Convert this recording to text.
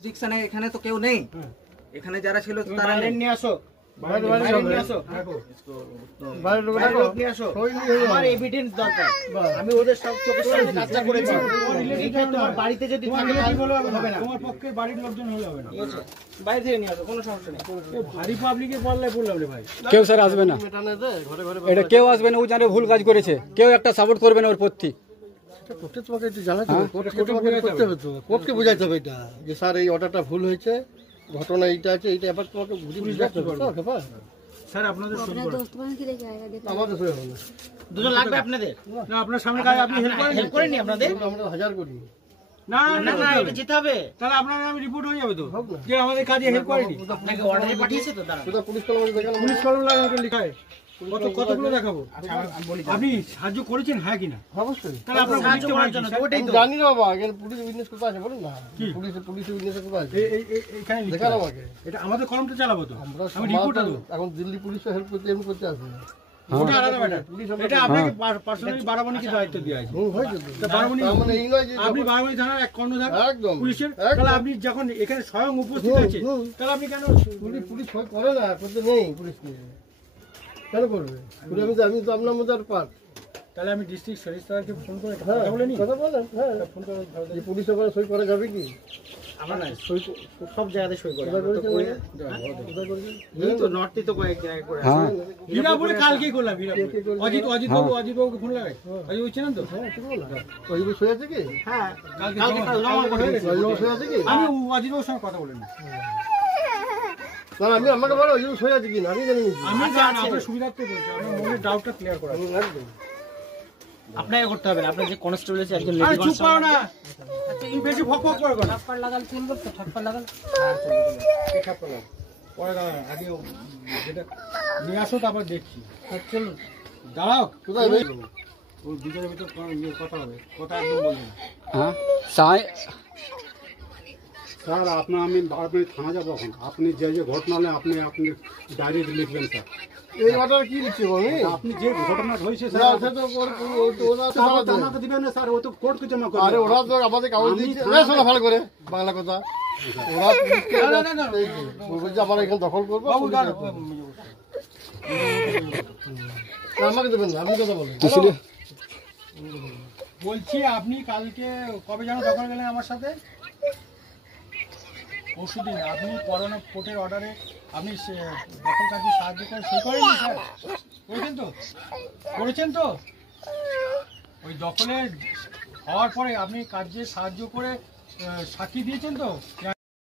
ডিকশনে এখানে তো কেউ নেই, এখানে যারা ছিল তারা নিয়ে আসো, আমার এভিডেন্স দরকার। আমি ওদের সব চোখের সামনে কাজটা করেছি। তোমার বাড়িতে যদি থাকে হবে না, তোমার পক্ষে বাড়ির লোকজন হলে হবে না, বাইরে থেকে নিয়ে আসো, কোনো সমস্যা নেই। ভারী পাবলিকে বললে বললাম রে ভাই, কেউ স্যার আসবে না, এটা কেউ আসবে না। ও জানে ভুল কাজ করেছে, কেউ একটা সাপোর্ট করবে না ওর প্রতি। তোমাকে একটু জানাতে হবে, কোর্টকে বোঝাতে হবে এটা যে স্যার এই অর্ডারটা ভুল হয়েছে, ঘটনা এইটা আছে, এইটা এবার তোমাকে বুঝাতে হবে। স্যার আপনাদের আমাদের সই হবে না, দুজন লাগবে আপনাদের না, আপনার সামনে কাজ আপনি হেল্প করেননি আপনাদের, আমরা 1000 করি না না না, এটা যেতে হবে, তাহলে আপনার নামে রিপোর্ট হয়ে যাবে তো যে আমাদের কাজে হেল্প করেনি। আপনাকে অর্ডারে পাঠিয়েছে তো, দাঁড়ান সেটা পুলিশ কলমে দেখানো, পুলিশ কলম লাগানো লেখা আছে, কতগুলো দেখাবো। আপনি সাহায্য করেছেন হ্যাঁ কিনা? অবশ্যই, তাহলে আপনার সাহায্য করার জন্য ওটাই তো জানি না বাবা, এখানে পুলিশ উইটনেস কোথায় আছে বলুন না, পুলিশ উইটনেস কোথায় আছে এখানে দেখানো আমাকে, এটা আমাদের কলমটা চালাবো তো, আমরা আমি রিপোর্টটা দেব। এখন দিল্লি পুলিশে হেল্প করতে এমনি করতে আসবে, ওটা আলাদা ম্যাটার, এটা আপনাকে পার্সোনালি বারাবণীকে দায়িত্ব দেওয়া আছে। হয়েছে তো বারাবণী মানে এই নয় যে আপনি বারাবণী থানার এক কর্ণধার একদম পুলিশের, তাহলে আপনি যখন এখানে স্বয়ং উপস্থিত আছে তাহলে আপনি কেন পুলিশ সই করে না, করতে নেই পুলিশ নিয়ে কেন করবে? আমি তো আপনার মধ্যে আর পার্ট, তাহলে আমি ডিস্ট্রিক্ট রেজিস্ট্রারকে ফোন করে কথা বলে নি, কথা বলেন, হ্যাঁ ফোন করে যে পুলিশ ওখানে সই করা যাবে কি? আমরা না সই সব জায়গাতে সই করে এই তো নর্থে তো কয়েক জায়গায় করে আছে। হীরাপুরে কালকেই করলাম, হীরাপুরে অজিত বাবুকে ফোন লাগাই, অজিত বলছিলেন তো ওই সই আছে কি? হ্যাঁ কালকে জমা করে গেছে, সই আছে কি? আমি অজিত বাবুর সঙ্গে কথা বলে নি, না আমি আমাকে বলো ওই সই আছে কি না, আমি জানি আমি জানি আপনার সুবিধার্থে বলছি, আমার মনের ডাউটটা ক্লিয়ার করা একদম। আপনাকে করতে হবে না, আপনার যে কনস্টেবল আছে একজন লেডি কনস্টেবল, চুপ করো না, তুমি বেশি ভক ভক করো না, থাপ্পড় লাগাল চলবে তো, থাপ্পড় লাগাল, হ্যাঁ চলবে, কে থাপ্পড় লাগাল পরে দাঁড়াও, আগে যেটা নিয়ে আসো তারপর দেখছি। চলুন দাঁড়াও, কোথায় ওই দুজনের ভিতর কথা হবে, কথা একদম বলবেন না। হ্যাঁ সাই স্যার আপনি থানা যাবো, এখন আপনি যে ঘটনা হলে আপনি ডায়েরি লিখবেন স্যার। এই অর্ডার কি লিখছি আমি? আপনি যে ঘটনা হয়েছে না, স্যার সে তো ওরা তো আমাদের- জানাতে দিবেন না স্যার, ও তো কোর্টকে জমা আরে করবে। ওরা তো আমাদের কাগজ দিচ্ছে, শোনো ভালো করে বাংলা কথা, ওরা পুলিশকে বলছে আমরা এখানে দখল করবো, বাবু পুলিশ দাঁড়াও, আসবে। না, আমাকে দেবেন না, আপনি কথা বলেন। বলছি আপনি কালকে কবে যেন দখল গেলেন আমার সাথে? পরশুদিন। আপনি করোনা কোর্টের অর্ডারে আপনি দখল কাজে সাহায্য করে সই করেননি স্যার? করেছেন তো? করেছেন তো? ওই দখলে হওয়ার পরে আপনি কাজে সাহায্য করে সাক্ষী দিয়েছেন তো?